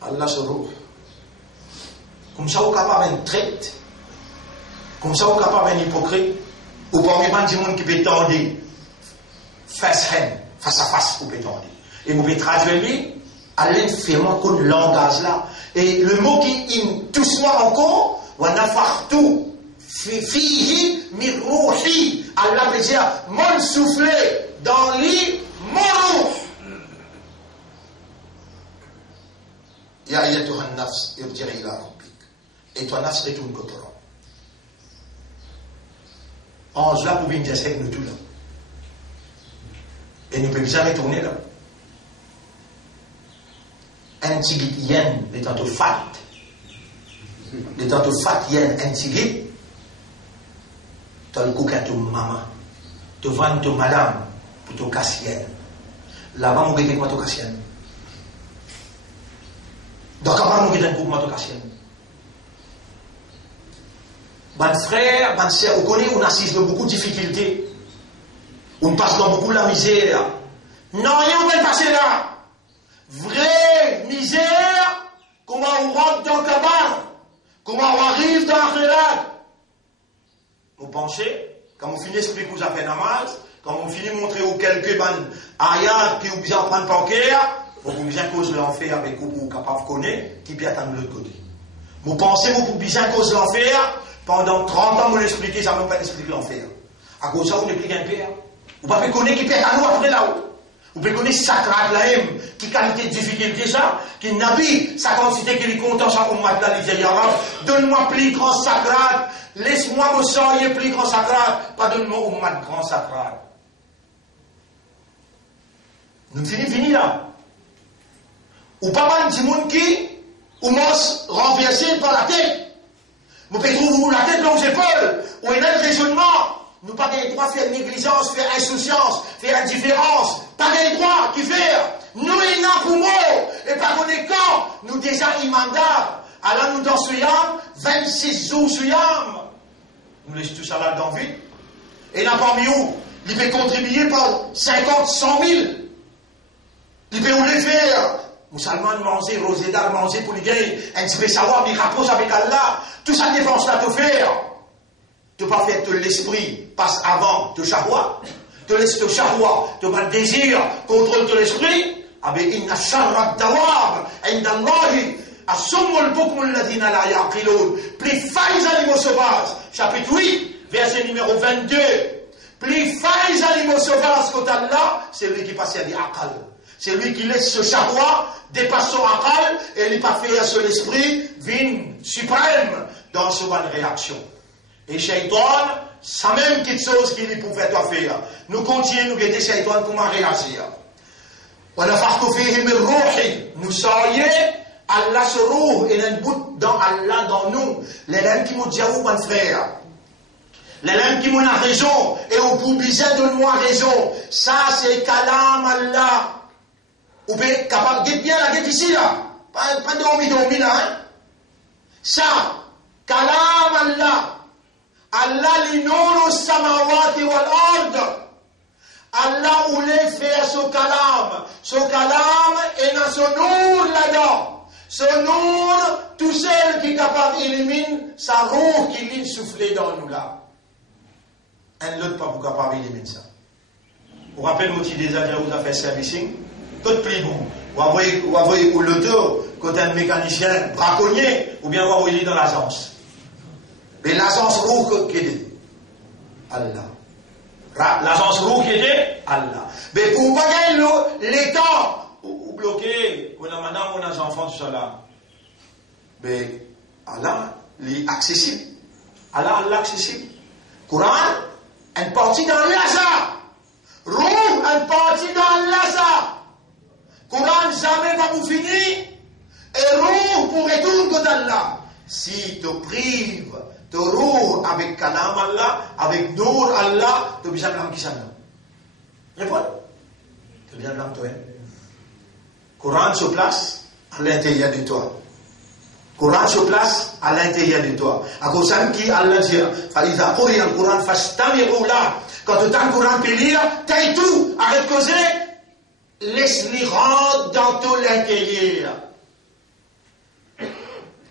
Allah se roux. Comme ça, on est capable d'un traite. Comme ça, on est capable d'un hypocrite. Ou parmi les gens qui peut tendre face à face, ou peut tendre. Et vous pouvez traduire, Allah fait moins que le langage là. Et le mot qui est tout soit encore, وَنَفَخْتُ فِيهِ مِنْ رُوحِي. Allah veut dire, mon soufflé dans lui, mon roux. Ya ayyatuha an-nafs, irji'i ila rabbik. Et toi, nafs, retourne contre toi. Ange là pour venir dire avec nous tout là. Et nous ne pouvons jamais tourner là. Un tigit yen, les tantôt fat. Les tantôt fat yen, un tigit. T'as le coquin de maman. Tu vends ton madame pour ton cassienne. Là-bas, on gagne quoi ton cassienne. Donc, avant, on gagne quoi ton cassienne. Bon frère, bon sœur, on connaît, on assiste beaucoup de difficultés. On passe dans beaucoup de la misère. Non, rien ne va passer là. Vraie misère, comment on rentre dans le cabane, comment on arrive dans la relade. Vous pensez, quand on finit d'expliquer que vous avez fait namaz, quand on finit de montrer aux quelques bandes ayats qui ont besoin de prendre par cœur, vous pouvez bien cause l'enfer avec vous capable de connaître, qui peut attendre de l'autre côté. Vous pensez, vous pouvez bien cause l'enfer, pendant 30 ans, vous l'expliquez, ça ne veut pas expliquer l'enfer. À cause de ça, vous n'expliquez un père. Vous ne pouvez pas connaître qui peut à nous après là-haut. Vous pouvez connaître sacrat là-même, qui qualité de difficulté ça, qui nabi, sa quantité qui est content, ça comme moi là, les Arabes, donne-moi plus grand sacrat, laisse-moi me soigner plus grand sacrat, pas donne-moi au moins grand sacrat. Nous finissons là. Ou pas mal de monde qui, ou mos renversé par la tête. Vous pouvez trouver la tête dans les épaules, ou il y a un raisonnement. Nous pas des droits faire négligence, faire insouciance, faire indifférence. Pas des droits qui faire. Nous, il y a pour moi. Et par conséquent, nous déjà immandables. Alors nous dans ce yam, 26 jours ce yam. Nous laissons tout ça là dans vite. Et là parmi où, il peut contribuer par 50, 100 000. Il peut où les faire. Musulman manger, rosédar manger pour les gagner. Un petit peu savoir, mais rapproche avec Allah. Tout ça défense là te faire. Tu ne peux pas faire que l'esprit passe avant te shahwa. Tu laisses te shahwa, tu vas le désir, contrôle de l'esprit. Ah ben, inna sharra dawab, inda Allahi, assummul bukmul ladina la yaqiloun. Plus failles animaux sauvages. Chapitre 8, verset numéro 22. Plus failles animaux sauvages qu'au Allah, c'est lui qui passe à des aqal. C'est lui qui laisse ce shahwa, dépasse son aqal, et il pas fait à son esprit, vine suprême dans ce bonne réaction. Et Shaitan, ça même quelque chose qu'il pouvait toi faire. Nous continuons nous guetter Shaitan pour réagir. Nous soyons Allah se roule et un bout dans Allah dans nous. Les gens qui m'ont dit mon frère. Les gens qui m'ont raison et au bout de moi raison. Ça c'est kalam Allah. Vous pouvez capable de bien la guette ici là. Pas dormi là. Hein? Ça, kalam Allah. Allah li nuru samawati wal ard. Allah voulait faire ce kalam. Ce kalam est dans son nour là-dedans. Ce nour, tout seul qui est capable d'éliminer sa roue qui vient souffler dans nous là. Un autre pas pour capable d'éliminer ça. Vous rappelez moi qui déjà vous a fait servicing, tout plus bon. Vous voyez pour l'auto, quand un mécanicien braconnier, ou bien vous voyez dans l'agence. Mais l'agence roue qui est Allah. L'agence roue qui est Allah. Mais pour pas gagner l'état, ou bloquer, on a maintenant on a des enfants, tout ça là. Mais Allah, il est accessible. Allah, Allah accessible. Coran, une partie dans l'Azza. Roue, une partie dans l'Azza. Coran, jamais va vous finir. Et roue pour retourner dans Allah. Si tu prives, tu roues avec Kalam Allah, avec Nour Allah, tu as besoin de l'âme qui s'en a. Réponds. Tu as besoin de l'âme, toi. Coran se place à l'intérieur de toi. Coran se place à l'intérieur de toi. À cause de qui Allah dit, Faliza Quri al-Quran, fastamiru la. Quand tu as le Coran peut lire, taille tout, arrête de causer, laisse-les rentrer dans tout l'intérieur.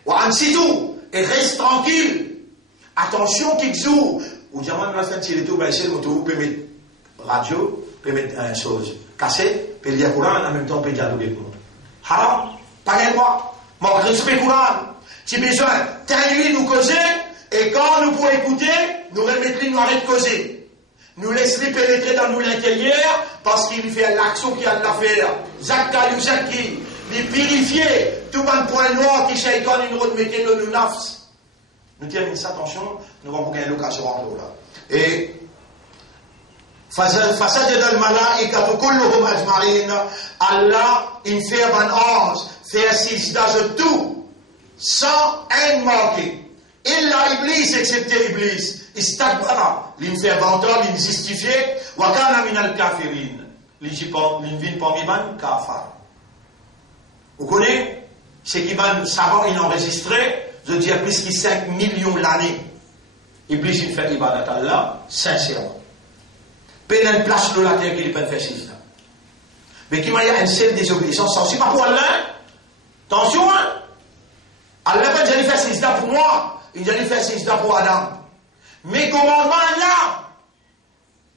Ou ainsi tout, et reste tranquille. Attention qui joue. Ou diamant la fin de tirer tout, ben c'est le moto, vous pouvez mettre radio, vous pouvez mettre une chose, cassette, puis lire Coran, en même temps, vous pouvez dialoguer avec nous. Haram, pas de moi. Mon respect Coran. Si besoin, t'as lui nous causer, et quand nous pourrons écouter, nous remettre nous arrêter de causer. Nous laisserons pénétrer dans nous l'intérieur, parce qu'il fait l'action qu'il a à faire. Zakka Yuzaki, les purifier, tout un point noir qui shaïkan une route mettez nous nafs. Nous terminons ça, attention, nous allons gagner l'occasion en là. Et, فسجد الملائكة كلهم أجمعين Allah in fait un ange fait sijda de tout sans un manqué illa Iblis excepté Iblis istakbara l'in fait mental l'in justifié wa kana min al kafirin l'in vient parmi man kafar. Vous connaissez ce qui van savant il enregistré je dis à plus que 5 millions l'année Iblis il fait ibadat Allah sincèrement. Peine une place de la terre qu'il peut faire ça. Mais qui m'a dit une seule désobéissance, ça aussi pas pour Allah. Attention, hein. Allah va dire faire ça pour moi, il va faire ça pour Adam. Mais commandement Allah,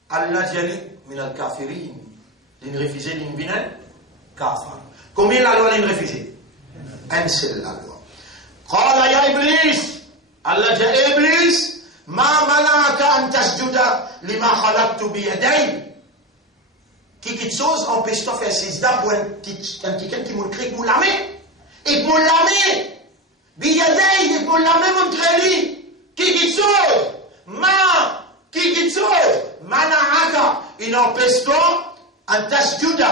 Allah dit min al kafirin, il refusé l'inviné kafir. Combien la loi l'a refusé? Un seul la loi. Qala ya Iblis, Allah dit Iblis. ما منعك أن تسجد لما خلقت بيدي quelque chose empêche-toi de faire sijda pour un petit qui m'a créé que m'a lamé et que m'a lamé biyadei et que m'a lamé mon créé quelque chose mana'aka il empêche-toi أن تسجد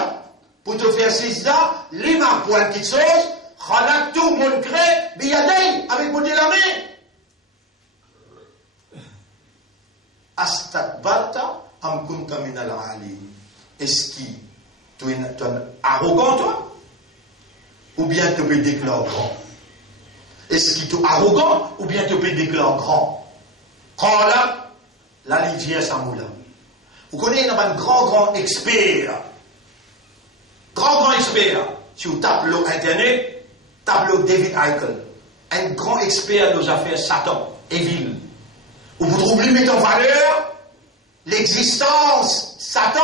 pour te faire sijda lima pour un petit chose خلقت mon créé biyadei avec mon lamé. Astakbarta am kunta min al-ali. Est-ce que tu es arrogant toi? Ou bien tu peux déclarer grand? Est-ce que tu es arrogant ou bien tu peux déclarer grand? Qala la Lydia Samoula. Vous connaissez un grand expert. Grand expert. Si vous tapez l'internet, tapez David Eichel. Un grand expert des affaires Satan, Evil. Où vous trouvez mettre en valeur l'existence Satan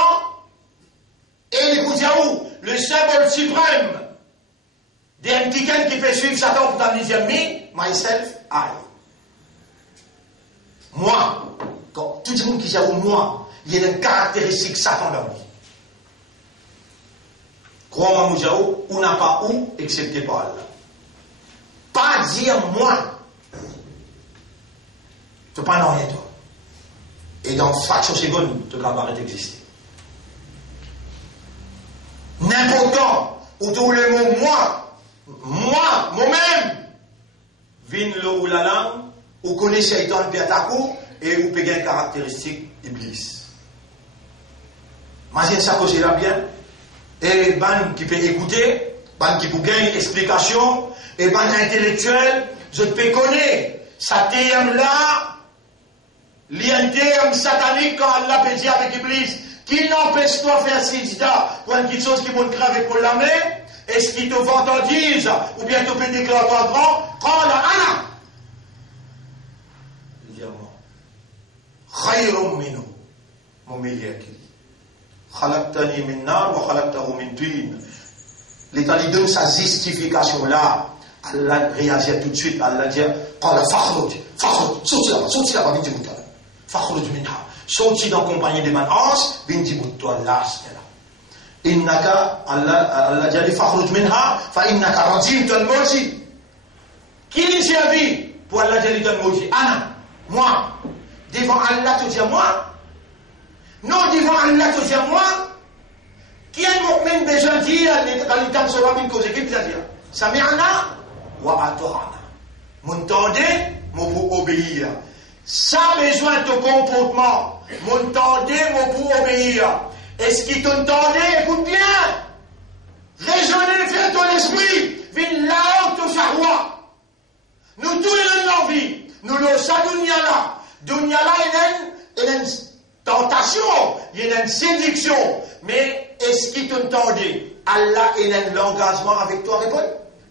et les Koudiaou, le symbole suprême d'un petit qui fait suivre Satan pour dans les me, myself, I. Moi, quand tout le monde qui dit moi, il y a une caractéristique Satan dans lui. Crois-moi, Moujaou, on n'a pas où, excepté par Allah. Pas dire moi. Tu n'as pas rien, toi. Et dans fraction seconde, tu vas arrêter d'exister. N'importe quand, où tu le mot moi, moi-même, vin le ou la langue, ou connaît Shaitan Piatakou, et ou peut une caractéristique Iblis. Imagine ça que c'est là bien. Et ban qui peut écouter, ban qui peut gagner explication, et ban intellectuel, je peux connaître. Ça terme là, l'un terme satanique quand Allah peut dire avec Iblis, qui n'empêche toi de faire sijda pour une petite chose qui monte grave pour la main, est-ce qu'il te vantardise, ou bien tu peux déclarer toi grand, quand la ana. Il dit à moi, khayrum minu, mon milieu qui dit, khalaqtani min nar wa khalaqtahu min tin. L'État lui donne sa justification là. Allah réagit tout de suite. Allah dit, qala fakhruj, sorti là-bas, binti mouta. Fakhruj minha. Sorti dans compagnie de man ange, binti mouta là, c'est là. Innaka, Allah dit, fakhruj minha, fa innaka rajim tal mawji. Qui lui servi pour Allah dit tal mawji? Anna, moi. Devant Allah, tu dis moi. Non, devant Allah, tu dis moi. Qui a même besoin de dire, dans le temps de ce rabbin, que j'ai dit, Sami'ana wa ata'ana. M'entendez, mon pour obéir. Sans besoin de comportement, m'entendez, mon pour obéir. Est-ce qu'il t'entendait? Écoute bien. Raisonnez, faites ton esprit. Vin là, tu farwa. Nous tous les l'envie. Nous le savons, dunyala. Dunyala, il y a une tentation, il y a une séduction. Mais est-ce qu'il t'entendait? Allah il a l'engagement avec toi, répond.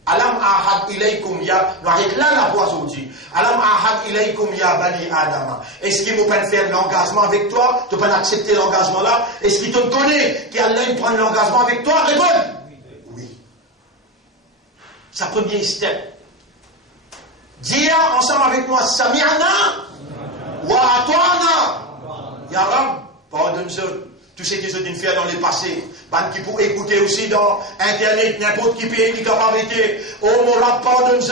Alam ahad ilaykum ya, nous arrête là la voix aujourd'hui. Alam ahad ilaykum ya bani adama. Est-ce qu'il peut faire l'engagement avec toi? Tu peux accepter l'engagement là? Est-ce qu'il te connaît? Qu'Allah il prend l'engagement avec toi? Répond. Oui. Sa première step. Dis ensemble avec moi, Sami'ana wa ata'ana. Ya Rab, pardonne-nous. Tout ce qu'ils ont fait dans le passé, qui pour écouter aussi dans Internet, n'importe qui pays qui capacité, oh mon rap, pardonne-nous,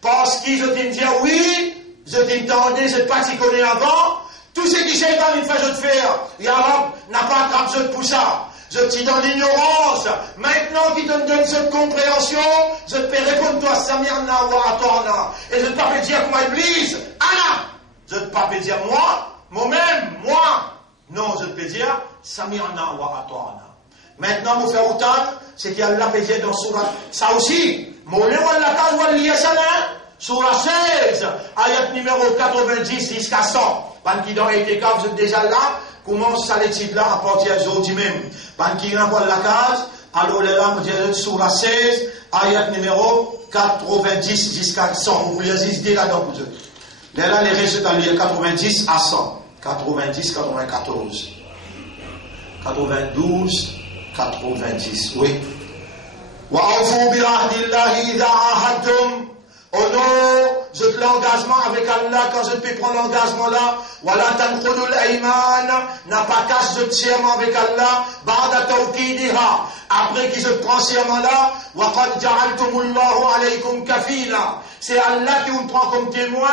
parce qu'ils ont dit oui, je t'entendais, je ne pas t'y connais avant, tout ce qui s'est dans une fait de faire, Ya Rab, n'a pas attrapé pour ça, je suis dans l'ignorance, maintenant qu'il te donne cette compréhension, je te peux répondre toi, Samirna wa Atana, et je ne peux pas te dire moi, Iblis, Anna, je ne peux pas te dire moi-même, moi. Non, je peux dire, Samirna wa ata'ana. Maintenant, mon frère autant, c'est qu'il y a Allah peut dire dans Surah, ça aussi, Moulé wa lakaz wa liyasana, Surah 16, ayat numéro 90 jusqu'à 100. Ban qui dans ETK, vous êtes déjà là, commence à l'étude là à partir d'aujourd'hui même. Ban qui n'a pas lakaz, alors là, vous dites Surah 16, ayat numéro 90 jusqu'à 100. Vous voulez résister là-dedans pour eux. Là, les résultats, il y a 90 à 100. 90, 94, 92, 90, oui. Wa'afu bi'ahdillahi idha ahadtum. Oh non, je te l'engagement avec Allah quand je te prends l'engagement là. Wala tanqudul ayman, n'a pas casse de serment avec Allah. Ba'da tawkidiha. Après qu'il se prend serment là, wa qad ja'altumullahu alaykum kafila. C'est Allah qui vous prend comme témoin.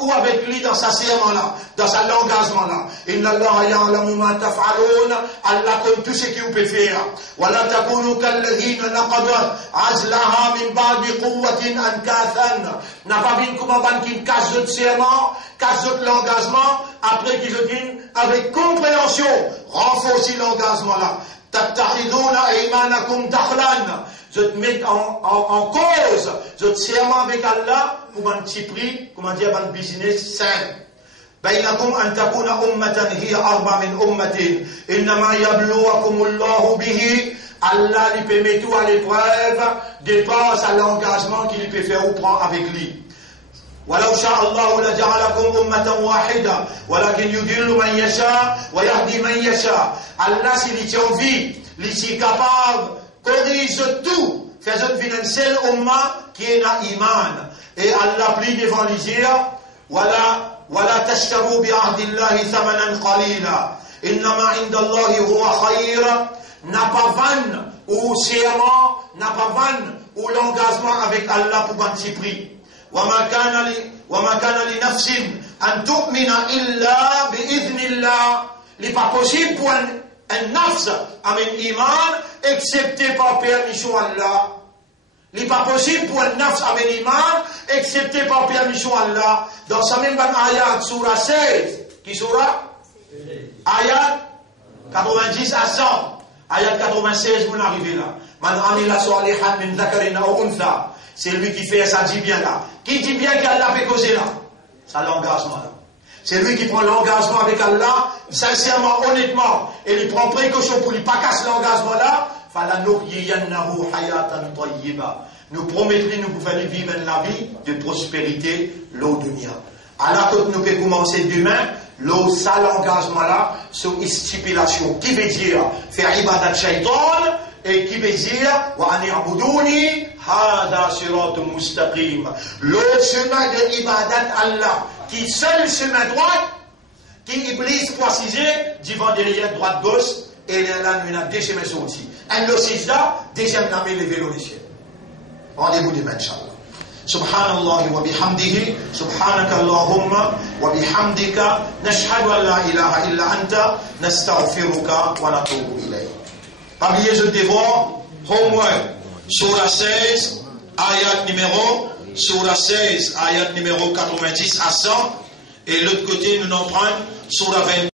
Ou avec lui dans sa serment là, dans sa engagement là. Inna Allah ya'lamu ma taf'alun. Allah connaît tout ce qu'il peut faire. Wa la takunu kalladhina naqadat azlaha min ba'di quwwatin ankathan. N'a pas bien comment ban qui casse de serment, casse de l'engagement après qu'ils viennent avec compréhension renforcer l'engagement là. Tattakhiduna aymanakum takhlan. Je te mets en cause, je te serment avec Allah pour un petit prix, comment dire, un business sain. بينكم أن تكون أمة هي أربع من أمة إنما يبلوكم الله به. Allah lui permet tout à l'épreuve, dépasse à l'engagement qu'il peut faire ou prend avec lui. ولو شاء الله لجعلكم أمة واحدة ولكن يضل من يشاء ويهدي من يشاء. Allah s'il est en vie, il est capable corrige tout, faisant une seule umma qui est la iman. Et Allah plie devant les yeux, wala tashtaru bi ahdillahi thamanan qalila. Innama indallahi huwa khayr. N'a pas vanne ou serment, n'a pas vanne ou l'engagement avec Allah pour un petit prix. وما كان لنفس أن تؤمن إلا بإذن الله. Il n'est pas possible pour un nafs avec iman excepté par permission Allah. Il n'est pas possible pour un nafs avec l'imam, excepté par permission Allah. Dans sa même ayat, surah 16, qui surah? Ayat 90 à 100. Ayat 96, vous n'arrivez là. C'est lui qui fait ça, dit bien là. Qui dit bien qu'Allah fait causer là? C'est l'engagement là. C'est lui qui prend l'engagement avec Allah, sincèrement, honnêtement, et il prend précaution pour ne pas casser l'engagement là. Nous promettrons, nous pouvons vivre la vie de prospérité, l'eau dunya. Alors que nous pouvons commencer demain, l'eau, ça, l'engagement là, sur une stipulation, qui veut dire faire ibadat shaitan, et qui veut dire wa ani'buduni hada siratun mustaqim. Le chemin de ibadat Allah, qui seul chemin droit, qui Iblis précisé, devant derrière droite gauche, et là nous avons deux chemins sortis. Un le sida, deuxième name levé le ciel. Rendez-vous demain, Inch'Allah. Subhanallah wa bihamdihi, subhanaka Allahumma wa bihamdika, nashhadu an la ilaha illa anta, nastaghfiruka wa natubu ilayk. Parmi les autres devoirs, homework, surah 16, ayat numéro 90 à 100, et l'autre côté, nous en prenons surah 20.